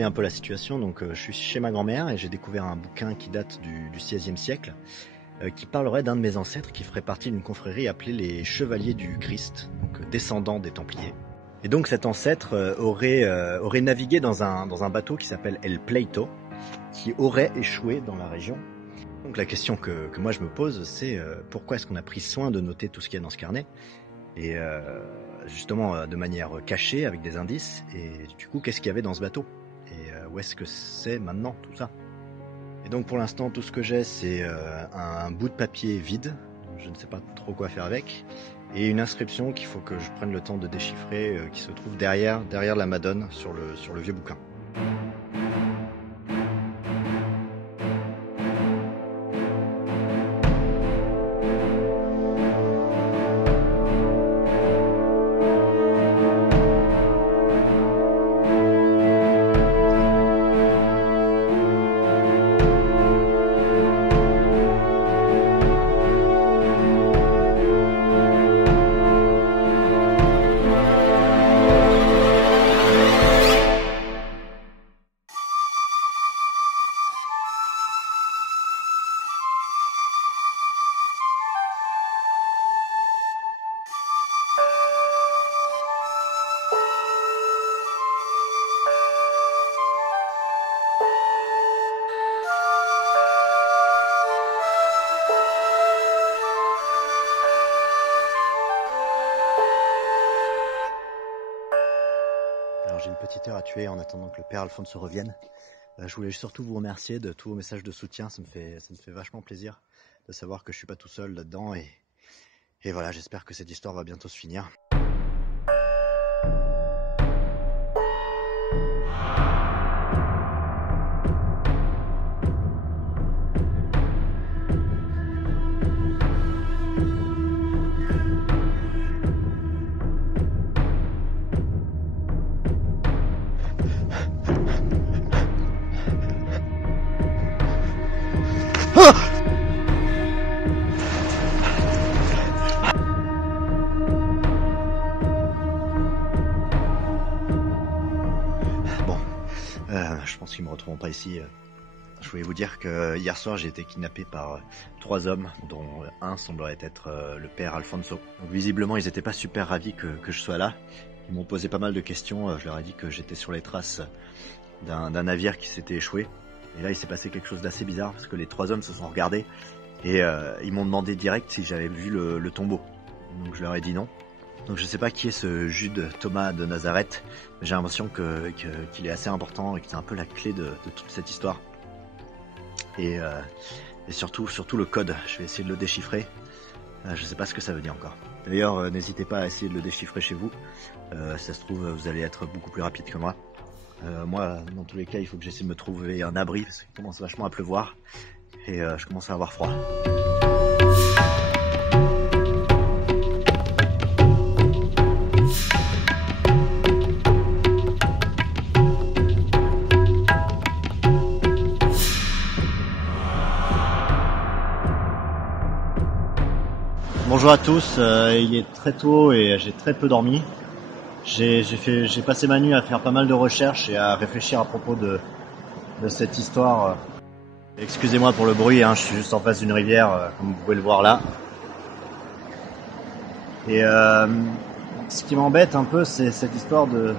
résumer un peu la situation, donc je suis chez ma grand-mère et j'ai découvert un bouquin qui date du XVIe siècle, qui parlerait d'un de mes ancêtres qui ferait partie d'une confrérie appelée les Chevaliers du Christ, donc descendants des Templiers. Et donc cet ancêtre aurait navigué dans un bateau qui s'appelle El Pleito, qui aurait échoué dans la région. Donc la question que moi je me pose, c'est pourquoi est-ce qu'on a pris soin de noter tout ce qu'il y a dans ce carnet, et justement de manière cachée avec des indices, et du coup qu'est-ce qu'il y avait dans ce bateau, et où est-ce que c'est maintenant tout ça. Et donc pour l'instant tout ce que j'ai, c'est un bout de papier vide, je ne sais pas trop quoi faire avec, et une inscription qu'il faut que je prenne le temps de déchiffrer, qui se trouve derrière la Madone sur le vieux bouquin. Alors j'ai une petite heure à tuer en attendant que le père Alphonse revienne. Je voulais surtout vous remercier de tous vos messages de soutien, ça me fait vachement plaisir de savoir que je suis pas tout seul là-dedans, et voilà, j'espère que cette histoire va bientôt se finir. Je pense qu'ils me retrouveront pas ici. Je voulais vous dire que hier soir j'ai été kidnappé par 3 hommes, dont un semblerait être le père Alfonso. Donc, visiblement ils étaient pas super ravis que je sois là. Ils m'ont posé pas mal de questions. Je leur ai dit que j'étais sur les traces d'un navire qui s'était échoué. Et là il s'est passé quelque chose d'assez bizarre, parce que les 3 hommes se sont regardés et ils m'ont demandé direct si j'avais vu le tombeau. Donc je leur ai dit non. Donc je sais pas qui est ce Jude Thomas de Nazareth, mais j'ai l'impression qu'il est assez important et que c'est un peu la clé de toute cette histoire. Et surtout le code, je vais essayer de le déchiffrer. Je sais pas ce que ça veut dire encore. D'ailleurs, n'hésitez pas à essayer de le déchiffrer chez vous. Ça se trouve, vous allez être beaucoup plus rapide que moi. Moi, dans tous les cas, il faut que j'essaie de me trouver un abri, parce qu'il commence vachement à pleuvoir, et je commence à avoir froid. Bonjour à tous, il est très tôt et j'ai très peu dormi. J'ai passé ma nuit à faire pas mal de recherches et à réfléchir à propos de cette histoire. Excusez-moi pour le bruit, je suis juste en face d'une rivière, comme vous pouvez le voir là. Et ce qui m'embête un peu, c'est cette histoire de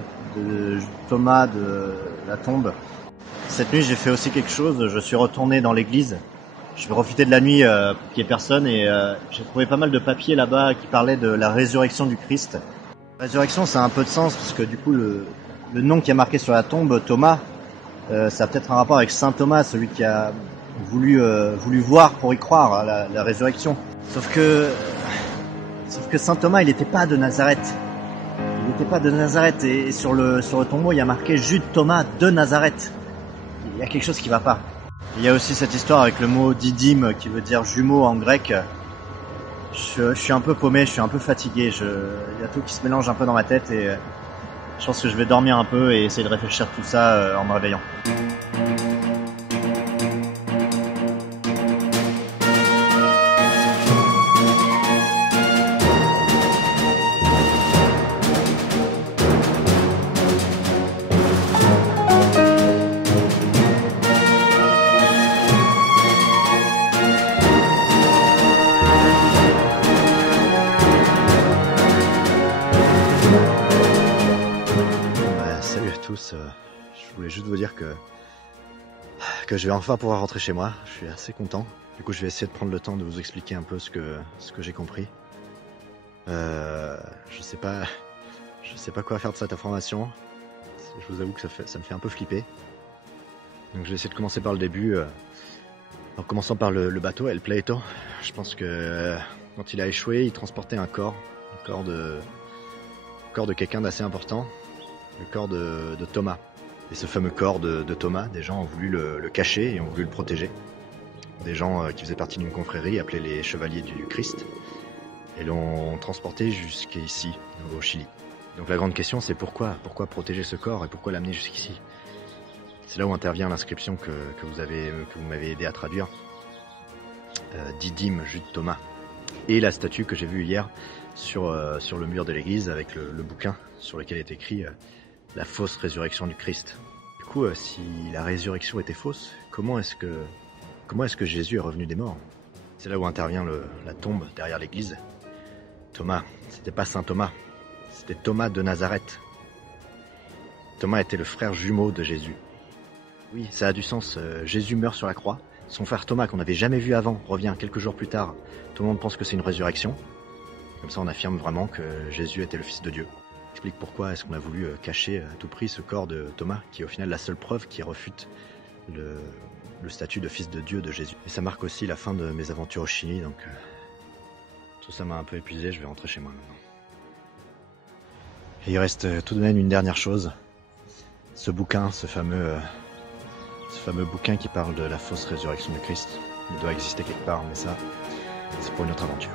Thomas de la tombe. Cette nuit, j'ai fait aussi quelque chose, je suis retourné dans l'église. Je vais profiter de la nuit pour qu'il n'y ait personne, et j'ai trouvé pas mal de papiers là-bas qui parlaient de la résurrection du Christ. La résurrection, ça a un peu de sens, parce que du coup, le nom qui est marqué sur la tombe, Thomas, ça a peut-être un rapport avec Saint Thomas, celui qui a voulu voir pour y croire à la résurrection. Sauf que Saint Thomas, il n'était pas de Nazareth. Il n'était pas de Nazareth, et sur le tombeau, il y a marqué Jude Thomas de Nazareth. Il y a quelque chose qui va pas. Il y a aussi cette histoire avec le mot didyme qui veut dire jumeau en grec. Je suis un peu paumé, je suis un peu fatigué. Il y a tout qui se mélange un peu dans ma tête, et je pense que je vais dormir un peu et essayer de réfléchir tout ça en me réveillant. voulais juste vous dire que je vais enfin pouvoir rentrer chez moi. Je suis assez content. Du coup, je vais essayer de prendre le temps de vous expliquer un peu ce que j'ai compris. Je sais pas quoi faire de cette information. Je vous avoue que ça me fait un peu flipper. Donc je vais essayer de commencer par le début, en commençant par le bateau, El Pleito. Je pense que quand il a échoué, il transportait un corps de quelqu'un d'assez important, le corps de Thomas. Et ce fameux corps de Thomas, des gens ont voulu le cacher et ont voulu le protéger. Des gens qui faisaient partie d'une confrérie appelée les Chevaliers du Christ, et l'ont transporté jusqu'ici, au Chili. Donc la grande question, c'est pourquoi protéger ce corps et pourquoi l'amener jusqu'ici? C'est là où intervient l'inscription que vous m'avez aidé à traduire, Didyme Jude Thomas, et la statue que j'ai vue hier sur le mur de l'église avec le bouquin sur lequel est écrit la fausse résurrection du Christ. Du coup, si la résurrection était fausse, comment est-ce que Jésus est revenu des morts? C'est là où intervient la tombe derrière l'église. Thomas, c'était pas Saint Thomas, c'était Thomas de Nazareth. Thomas était le frère jumeau de Jésus. Oui, ça a du sens. Jésus meurt sur la croix. Son frère Thomas, qu'on n'avait jamais vu avant, revient quelques jours plus tard. Tout le monde pense que c'est une résurrection. Comme ça, on affirme vraiment que Jésus était le Fils de Dieu. Explique pourquoi est-ce qu'on a voulu cacher à tout prix ce corps de Thomas, qui est au final la seule preuve qui refute le statut de Fils de Dieu de Jésus. Et ça marque aussi la fin de mes aventures au Chili, donc tout ça m'a un peu épuisé, je vais rentrer chez moi maintenant. Et il reste tout de même une dernière chose. Ce bouquin, ce fameux bouquin qui parle de la fausse résurrection du Christ. Il doit exister quelque part, mais ça, c'est pour une autre aventure.